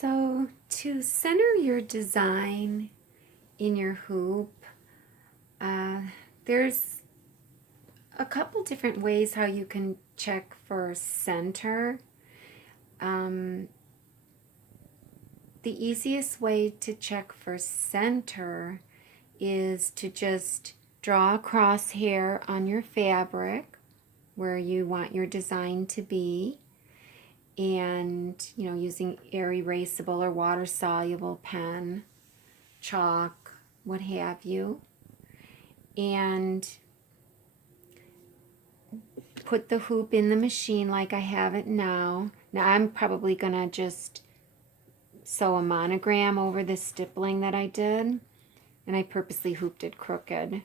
So to center your design in your hoop, there's a couple different ways how you can check for center. The easiest way to check for center is to just draw a crosshair on your fabric where you want your design to be, and using air erasable or water soluble pen, chalk, what have you, and put the hoop in the machine like I have it now. Now I'm probably gonna just sew a monogram over this stippling that I did, and I purposely hooped it crooked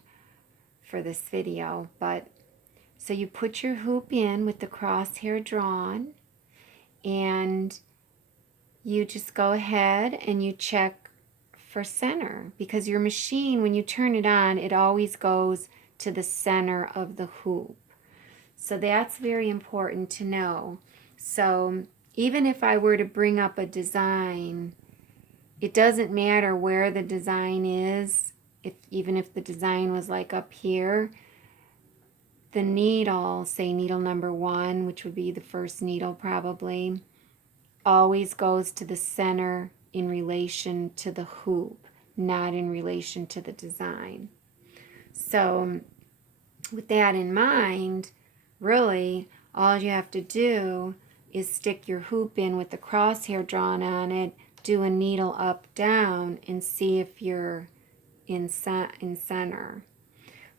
for this video. But so you put your hoop in with the crosshair drawn, and you just go ahead and you check for center, because your machine, when you turn it on, it always goes to the center of the hoop. So that's very important to know. So even if I were to bring up a design, it doesn't matter where the design is. Even if the design was like up here, the needle, say needle number 1, which would be the first needle probably, always goes to the center in relation to the hoop, not in relation to the design. So with that in mind, really all you have to do is stick your hoop in with the crosshair drawn on it, do a needle up down, and see if you're in center.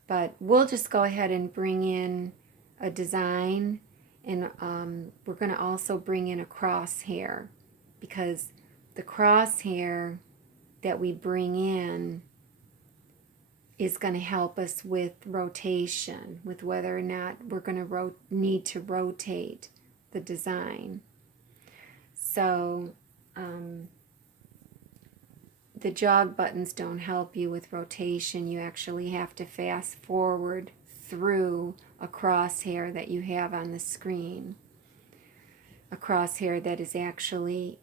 But we'll just go ahead and bring in a design, and we're going to also bring in a crosshair, because the crosshair that we bring in is going to help us with rotation, with whether or not we're going to need to rotate the design. So the jog buttons don't help you with rotation. You actually have to fast forward through a crosshair that you have on the screen, a crosshair that is actually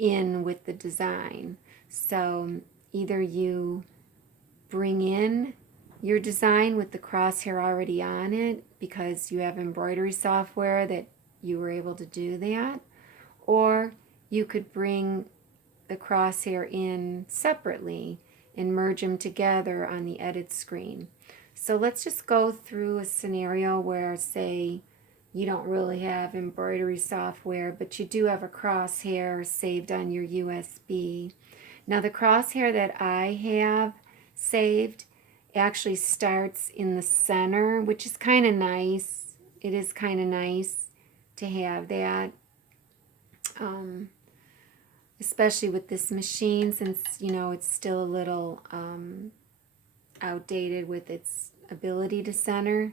in with the design. So either you bring in your design with the crosshair already on it because you have embroidery software that you were able to do that, or you could bring the crosshair in separately and merge them together on the edit screen. So let's just go through a scenario where, say, you don't really have embroidery software, but you do have a crosshair saved on your USB. Now the crosshair that I have saved actually starts in the center, which is kind of nice. It is kind of nice to have that, especially with this machine, since it's still a little outdated with its ability to center.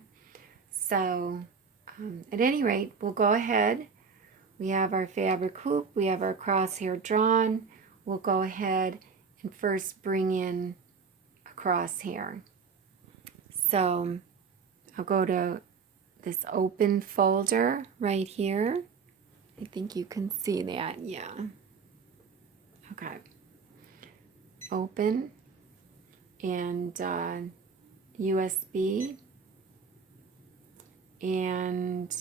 So at any rate, we'll go ahead. We have our fabric hoop, we have our crosshair drawn. We'll go ahead and first bring in a crosshair. So I'll go to this open folder right here. I think you can see that, yeah. Okay. Open, and USB, and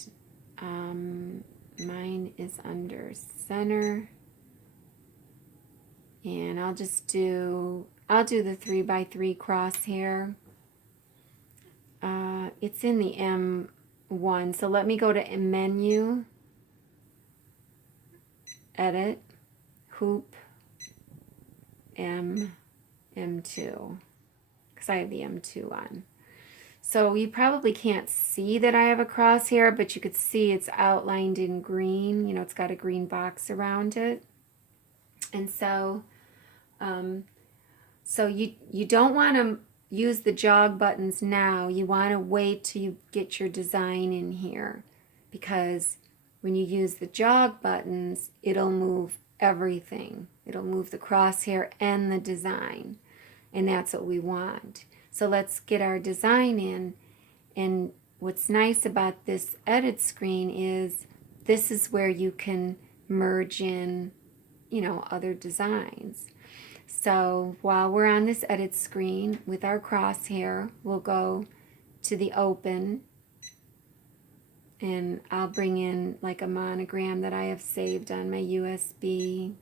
mine is under center, and I'll do the 3x3 crosshair. It's in the M1, so let me go to menu, edit, hoop, M2, because I have the M2 on. So you probably can't see that I have a crosshair, but you could see it's outlined in green. It's got a green box around it. And so you don't want to use the jog buttons now. You want to wait till you get your design in here, because when you use the jog buttons, it'll move everything. It'll move the crosshair and the design, and that's what we want. So let's get our design in. And what's nice about this edit screen is this is where you can merge in you know, other designs. So while we're on this edit screen with our crosshair, we'll go to the open, and I'll bring in like a monogram that I have saved on my USB,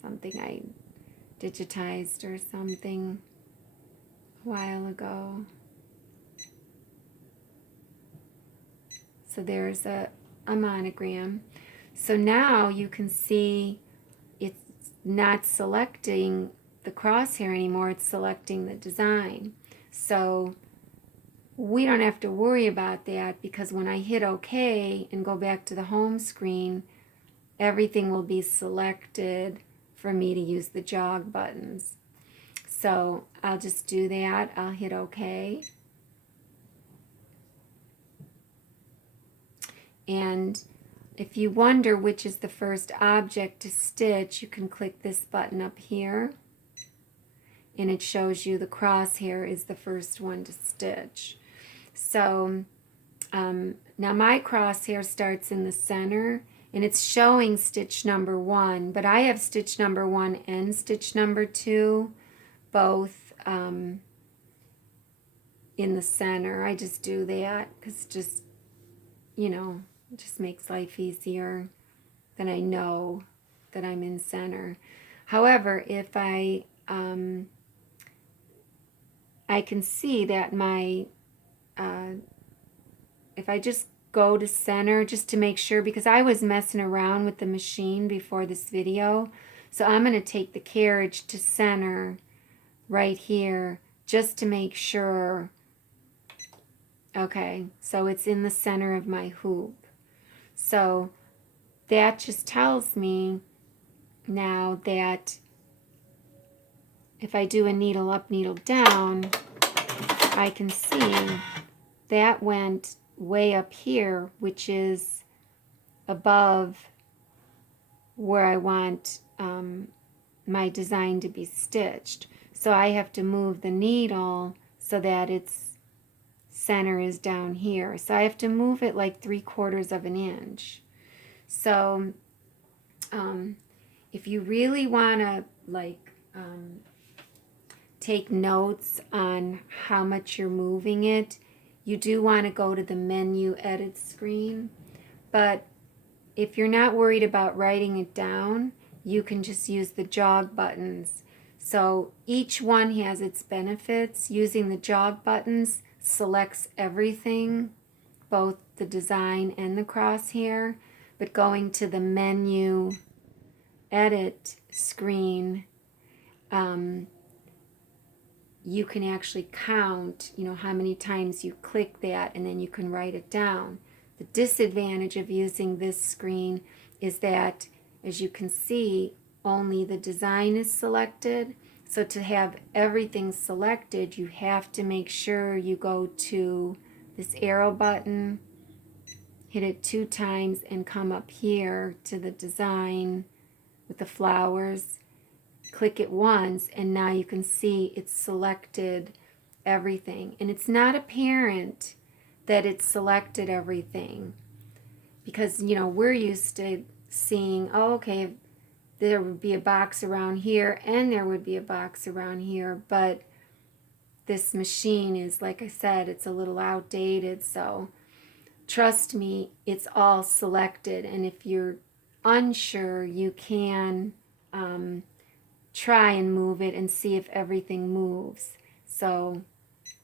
something I digitized or something a while ago. So there's a monogram. So now you can see it's not selecting the crosshair anymore, it's selecting the design. So we don't have to worry about that, because when I hit OK and go back to the home screen, everything will be selected for me to use the jog buttons. So I'll just do that. I'll hit OK. And if you wonder which is the first object to stitch, you can click this button up here, and it shows you the crosshair is the first one to stitch. So now my crosshair starts in the center, and it's showing stitch number 1, but I have stitch number 1 and stitch number 2 both in the center. I just do that because just, you know, it just makes life easier. Then I know that I'm in center. However, if I can see that my if I just go to center just to make sure, because I was messing around with the machine before this video, so I'm going to take the carriage to center right here just to make sure. Okay, so it's in the center of my hoop. So that just tells me now that if I do a needle up, needle down, I can see that went way up here, which is above where I want my design to be stitched. So I have to move the needle so that its center is down here. So I have to move it like 3/4 of an inch. So if you really want to like take notes on how much you're moving it, you do want to go to the menu edit screen. But if you're not worried about writing it down, you can just use the jog buttons. So each one has its benefits. Using the jog buttons selects everything, both the design and the crosshair. But going to the menu edit screen, you can actually count, you know, how many times you click that, and then you can write it down. The disadvantage of using this screen is that, as you can see, only the design is selected. So to have everything selected, you have to make sure you go to this arrow button, hit it 2 times, and come up here to the design with the flowers. Click it once, and now you can see it's selected everything. And it's not apparent that it's selected everything, because, you know, we're used to seeing, oh, okay, there would be a box around here and there would be a box around here, but this machine is, like I said, it's a little outdated. So trust me, it's all selected. And if you're unsure, you can try and move it and see if everything moves. So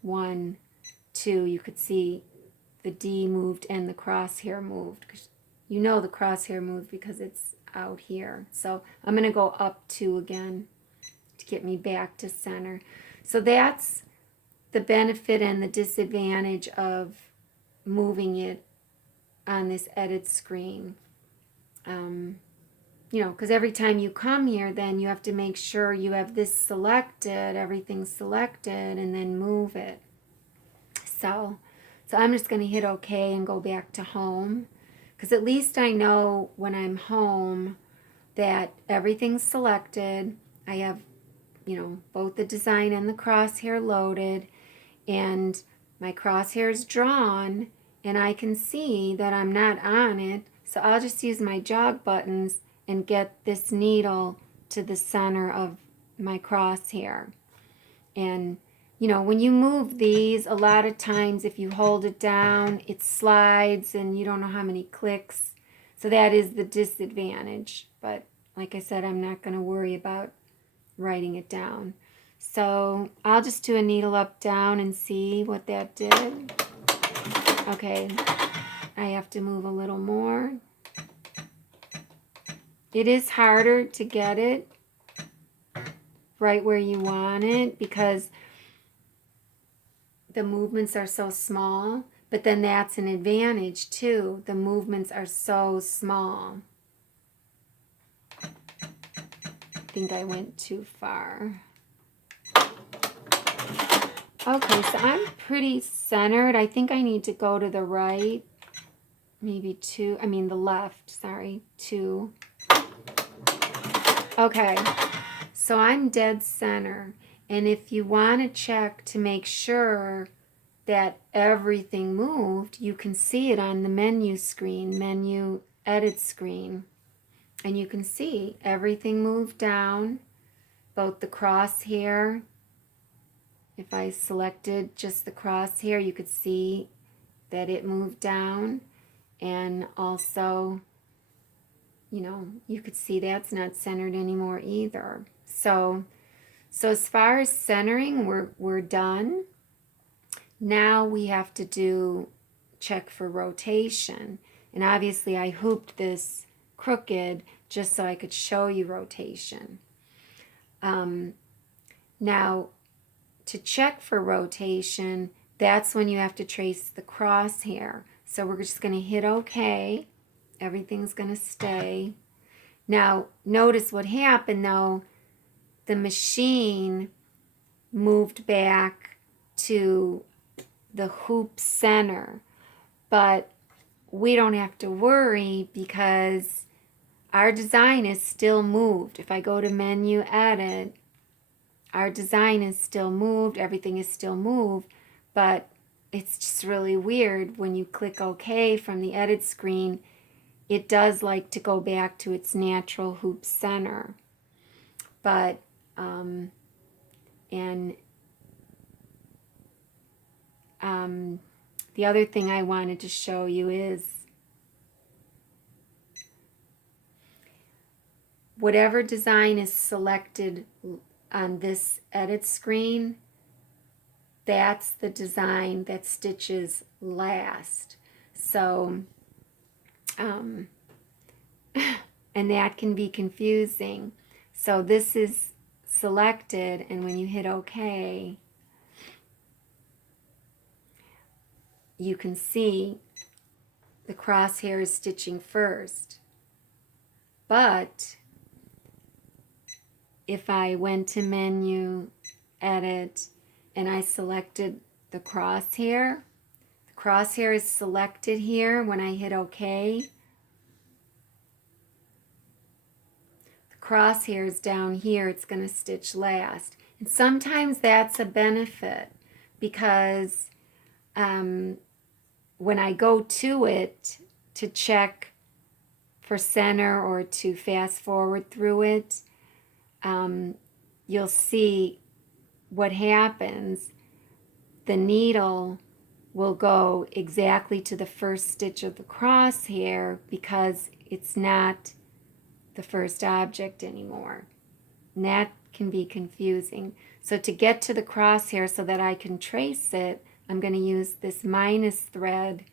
1, 2, you could see the D moved and the crosshair moved. You know the crosshair moved because it's out here. So I'm going to go up 2 again to get me back to center. So that's the benefit and the disadvantage of moving it on this edit screen. You know, because every time you come here, then you have to make sure you have this selected, everything selected, and then move it. So I'm just going to hit OK and go back to home, because at least I know when I'm home that everything's selected. I have, you know, both the design and the crosshair loaded, and my crosshair is drawn, and I can see that I'm not on it. So I'll just use my jog buttons and get this needle to the center of my crosshair. And you know, when you move these, a lot of times if you hold it down, it slides and you don't know how many clicks. So that is the disadvantage. But like I said, I'm not going to worry about writing it down. So I'll just do a needle up, down and see what that did. Okay, I have to move a little more. It is harder to get it right where you want it because the movements are so small, but then that's an advantage too. The movements are so small. I think I went too far. Okay, so I'm pretty centered. I think I need to go to the right. Maybe the left, sorry, 2. Okay, so I'm dead center. And if you want to check to make sure that everything moved, you can see it on the menu screen, menu edit screen. And you can see everything moved down, both the crosshair. If I selected just the crosshair, you could see that it moved down. And also, you know, you could see that's not centered anymore either. So as far as centering, we're done. Now we have to check for rotation. And obviously I hooped this crooked just so I could show you rotation. Now, to check for rotation, that's when you have to trace the crosshair. So we're just going to hit OK. Everything's going to stay. Now, notice what happened though. The machine moved back to the hoop center, but we don't have to worry because our design is still moved. If I go to menu edit, our design is still moved, everything is still moved, but it's just really weird when you click OK from the edit screen, it does like to go back to its natural hoop center. But the other thing I wanted to show you is whatever design is selected on this edit screen, that's the design that stitches last. So, and that can be confusing. So this is selected, and when you hit OK, you can see the crosshair is stitching first. But if I went to menu, edit, and I selected the crosshair is selected here when I hit OK. The crosshair is down here, it's going to stitch last. And sometimes that's a benefit because when I go to it to check for center or to fast forward through it, you'll see what happens. The needle will go exactly to the first stitch of the crosshair because it's not the first object anymore. And that can be confusing. So to get to the crosshair so that I can trace it, I'm going to use this minus thread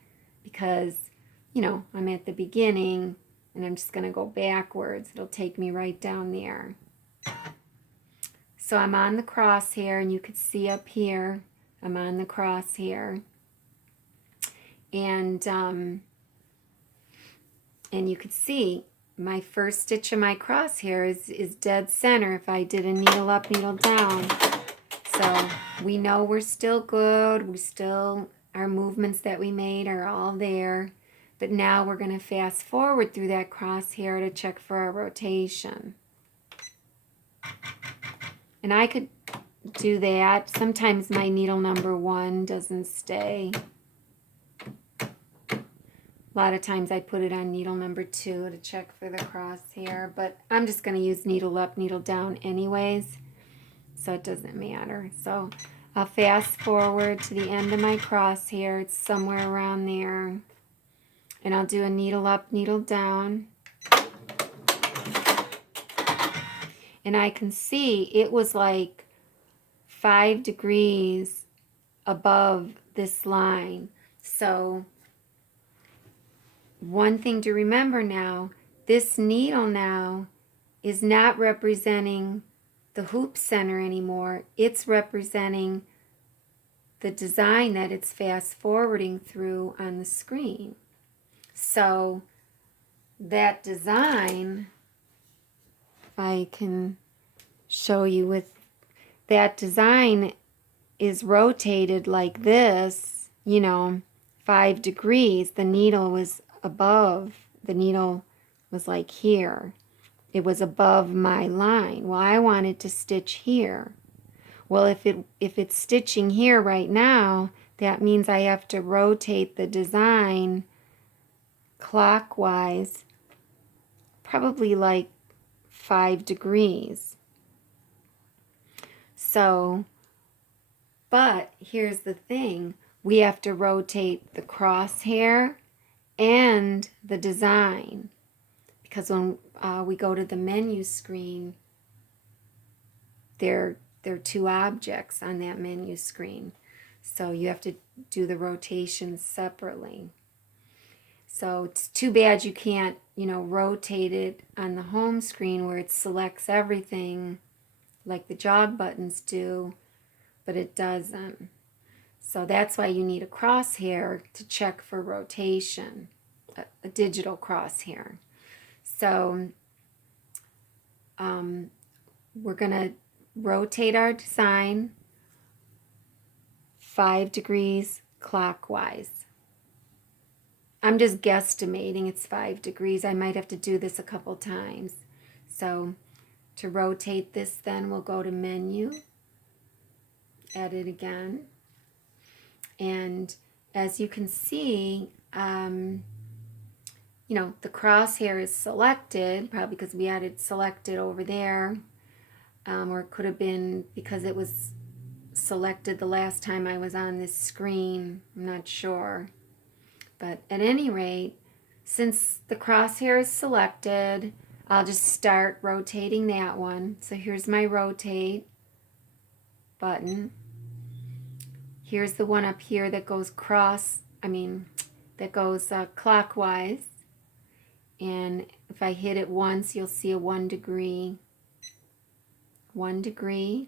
because, you know, I'm at the beginning and I'm just going to go backwards. It'll take me right down there. So I'm on the crosshair, and you could see up here, I'm on the crosshair. And you could see my first stitch of my crosshair is dead center if I did a needle up, needle down. So we know we're still good. Our movements that we made are all there. But now we're going to fast forward through that crosshair to check for our rotation. And I could do that. Sometimes my needle number 1 doesn't stay. lot of times I put it on needle number 2 to check for the crosshair, but I'm just going to use needle up, needle down anyways, so it doesn't matter. So I'll fast forward to the end of my crosshair. It's somewhere around there. And I'll do a needle up, needle down. And I can see it was like 5 degrees above this line. So one thing to remember now, this needle now is not representing the hoop center anymore. It's representing the design that it's fast forwarding through on the screen. So that design, if I can show you with that design, is rotated like this, you know, 5 degrees. The needle was above, the needle was like here. It was above my line. Well, I wanted to stitch here. Well, if it's stitching here right now, that means I have to rotate the design clockwise, probably like 5 degrees. So, but here's the thing, we have to rotate the crosshair and the design, because when we go to the menu screen, there are 2 objects on that menu screen. So you have to do the rotations separately. So it's too bad you can't, you know, rotate it on the home screen where it selects everything like the jog buttons do, but it doesn't. So that's why you need a crosshair to check for rotation, a digital crosshair. So we're going to rotate our design 5 degrees clockwise. I'm just guesstimating it's 5 degrees. I might have to do this a couple times. So to rotate this, then we'll go to menu, edit again. And as you can see, you know, the crosshair is selected, probably because we had it selected over there, or it could have been because it was selected the last time I was on this screen. I'm not sure. But at any rate, since the crosshair is selected, I'll just start rotating that one. So here's my rotate button. Here's the one up here that goes clockwise. And if I hit it once, you'll see a 1 degree. 1 degree,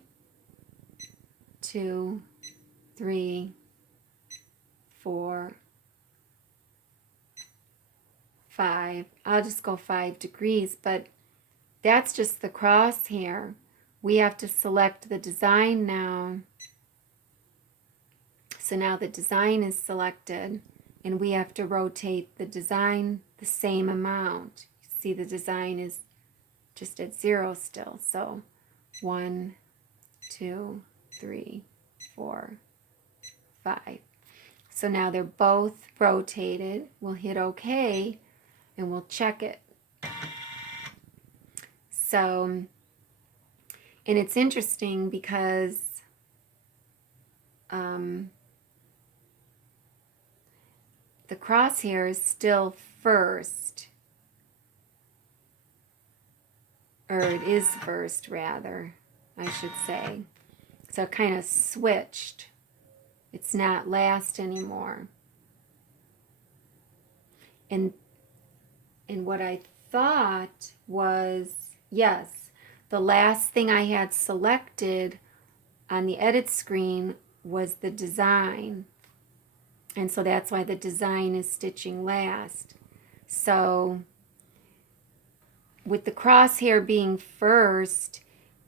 2, 3, 4, 5. I'll just go 5 degrees, but that's just the crosshair. We have to select the design now. So now the design is selected, and we have to rotate the design the same amount. You see the design is just at 0 still. So 1, 2, 3, 4, 5. So now they're both rotated. We'll hit OK, and we'll check it. So, and it's interesting because the crosshair is still first, or it is first rather, I should say. So it kind of switched. It's not last anymore. And what I thought was, yes, the last thing I had selected on the edit screen was the design. And so that's why the design is stitching last. So with the crosshair being first,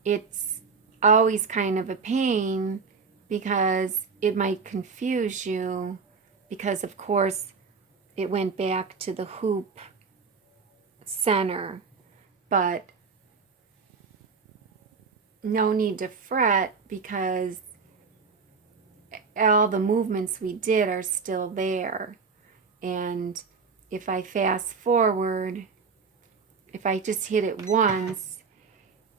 it's always kind of a pain because it might confuse you, because of course it went back to the hoop center. But no need to fret, because all the movements we did are still there. And if I fast forward, if I just hit it once,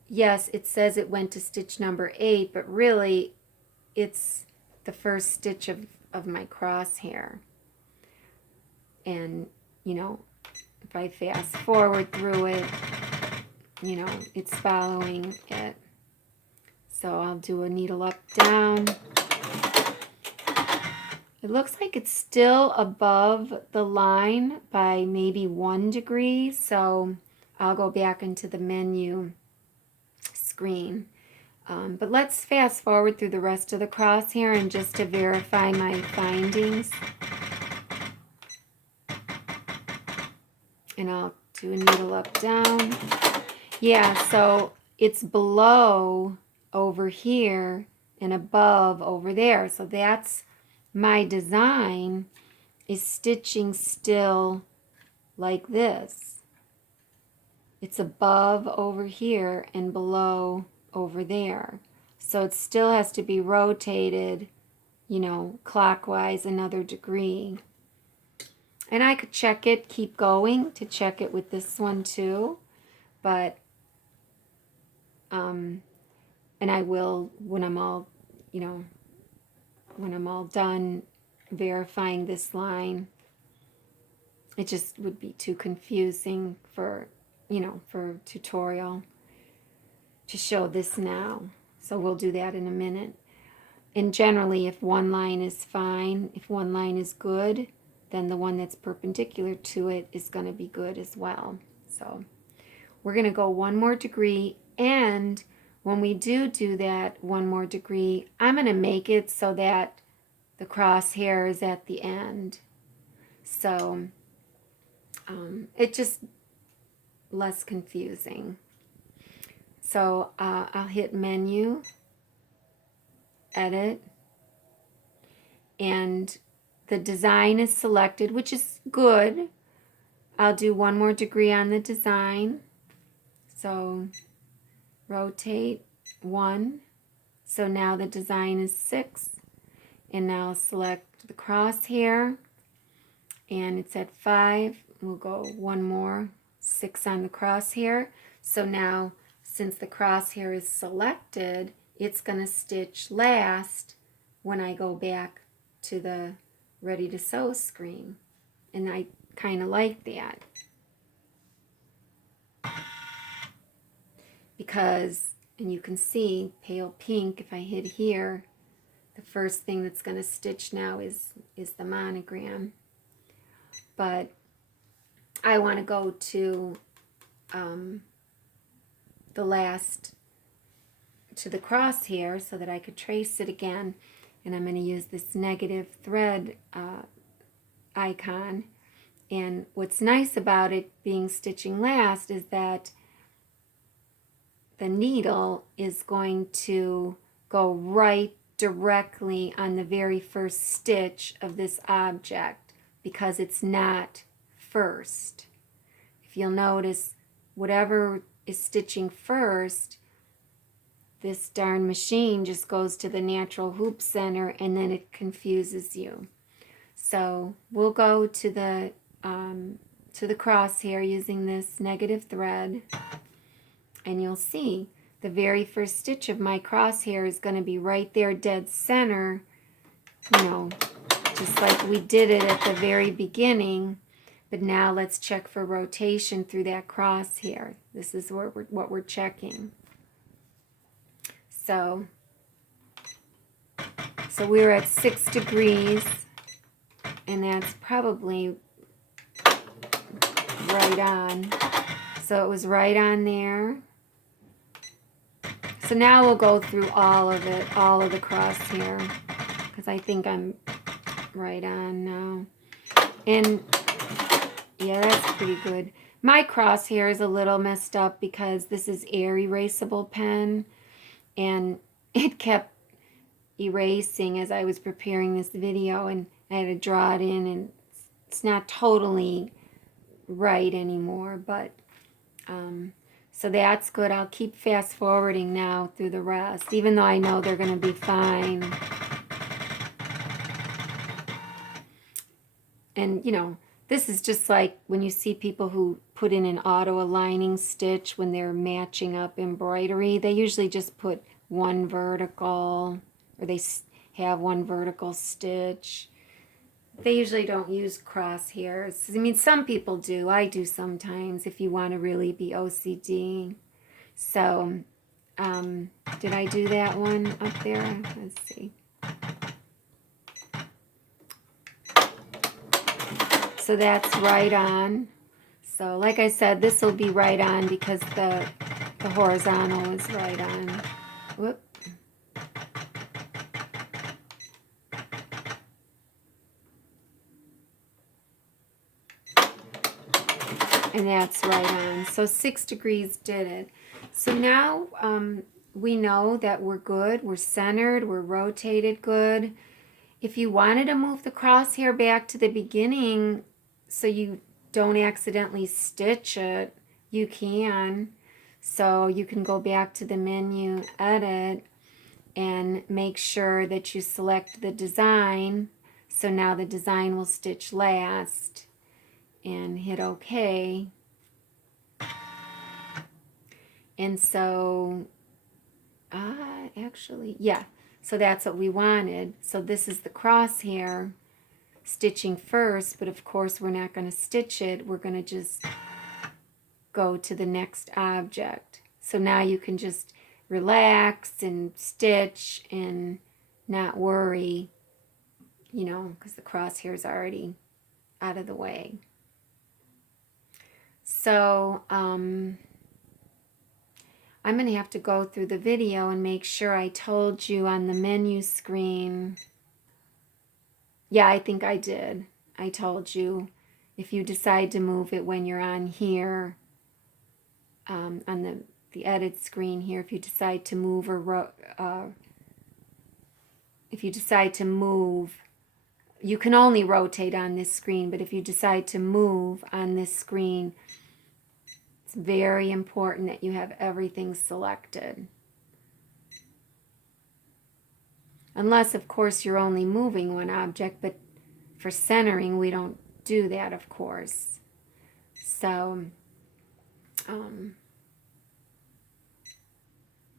yes, it says it went to stitch number 8, but really it's the first stitch of my crosshair. And, you know, if I fast forward through it, you know, it's following it. So I'll do a needle up, down. It looks like it's still above the line by maybe 1 degree. So I'll go back into the menu screen. But let's fast forward through the rest of the crosshair and just to verify my findings. And I'll do a needle up, down. Yeah, so it's below over here and above over there. So that's my design, is stitching still like this. It's above over here and below over there. So it still has to be rotated, you know, clockwise another degree. And I could check it, keep going to check it with this one too. But, and I will when I'm all, you know, when I'm all done verifying this line. It just would be too confusing for, you know, for tutorial to show this now. So we'll do that in a minute. And generally, if one line is fine, if one line is good, then the one that's perpendicular to it is going to be good as well. So we're going to go 1 more degree, and when we do that 1 more degree, I'm going to make it so that the crosshair is at the end. So it's just less confusing. So I'll hit menu, edit, and the design is selected, which is good. I'll do 1 more degree on the design. So rotate 1. So now the design is 6. And now I'll select the crosshair. And it's at 5. We'll go 1 more, 6 on the crosshair. So now, since the crosshair is selected, it's going to stitch last when I go back to the ready to sew screen. And I kind of like that. Because, and you can see pale pink, if I hit here, the first thing that's going to stitch now is the monogram. But I want to go to the last, to the crosshair so that I could trace it again. And I'm going to use this negative thread icon. And what's nice about it being stitching last is that the needle is going to go right directly on the very first stitch of this object because it's not first. If you'll notice, whatever is stitching first, this darn machine just goes to the natural hoop center and then it confuses you. So we'll go to the crosshair using this negative thread, and you'll see the very first stitch of my crosshair is going to be right there dead center, you know, just like we did it at the very beginning. But now let's check for rotation through that crosshair. This is what we're checking. So we're at 6 degrees, and that's probably right on. So it was right on there. So now we'll go through all of it, all of the crosshair, because I think I'm right on now. And yeah, that's pretty good. My crosshair is a little messed up because this is air erasable pen, and it kept erasing as I was preparing this video, and I had to draw it in, and it's not totally right anymore, but so that's good. I'll keep fast forwarding now through the rest, even though I know they're going to be fine. And you know, This is just like when you see people who put in an auto aligning stitch when they're matching up embroidery. They usually just put one vertical, or they have one vertical stitch. They usually don't use crosshairs. I mean, some people do. I do sometimes if you want to really be OCD. So, did I do that one up there? Let's see. So that's right on. So like I said, this will be right on because the horizontal is right on. Whoop. And that's right on. So 6 degrees did it. So now we know that we're good. We're centered. We're rotated good. If you wanted to move the crosshair back to the beginning so you don't accidentally stitch it, you can. So you can go back to the menu, edit, and make sure that you select the design. So now the design will stitch last, and hit OK. And so, actually, yeah. So that's what we wanted. So this is the crosshair stitching first, but of course we're not going to stitch it. We're going to just go to the next object. So now you can just relax and stitch and not worry, you know, because the crosshair is already out of the way. So I'm going to have to go through the video and make sure I told you on the menu screen. Yeah, I think I did. I told you if you decide to move it when you're on here, on the edit screen here, if you decide to move you can only rotate on this screen, but if you decide to move on this screen, it's very important that you have everything selected. Unless, of course, you're only moving one object, but for centering, we don't do that, of course. So,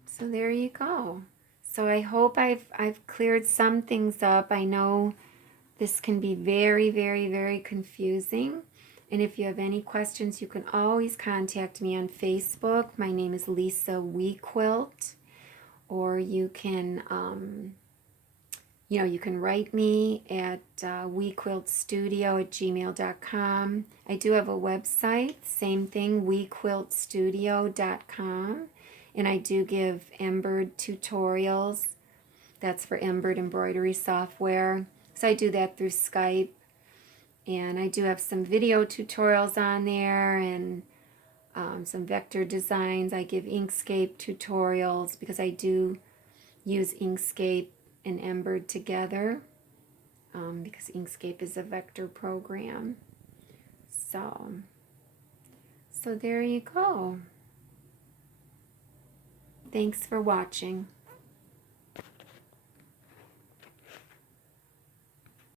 so there you go. So I hope I've cleared some things up. I know this can be very, very, very confusing. And if you have any questions, you can always contact me on Facebook. My name is Lisa WeQuilt. Or you can, you can write me at wequiltstudio@gmail.com. I do have a website, same thing, wequiltstudio.com. And I do give Embird tutorials. That's for Embird embroidery software. So I do that through Skype. And I do have some video tutorials on there and some vector designs. I give Inkscape tutorials because I do use Inkscape and Embird together because Inkscape is a vector program. So there you go. Thanks for watching.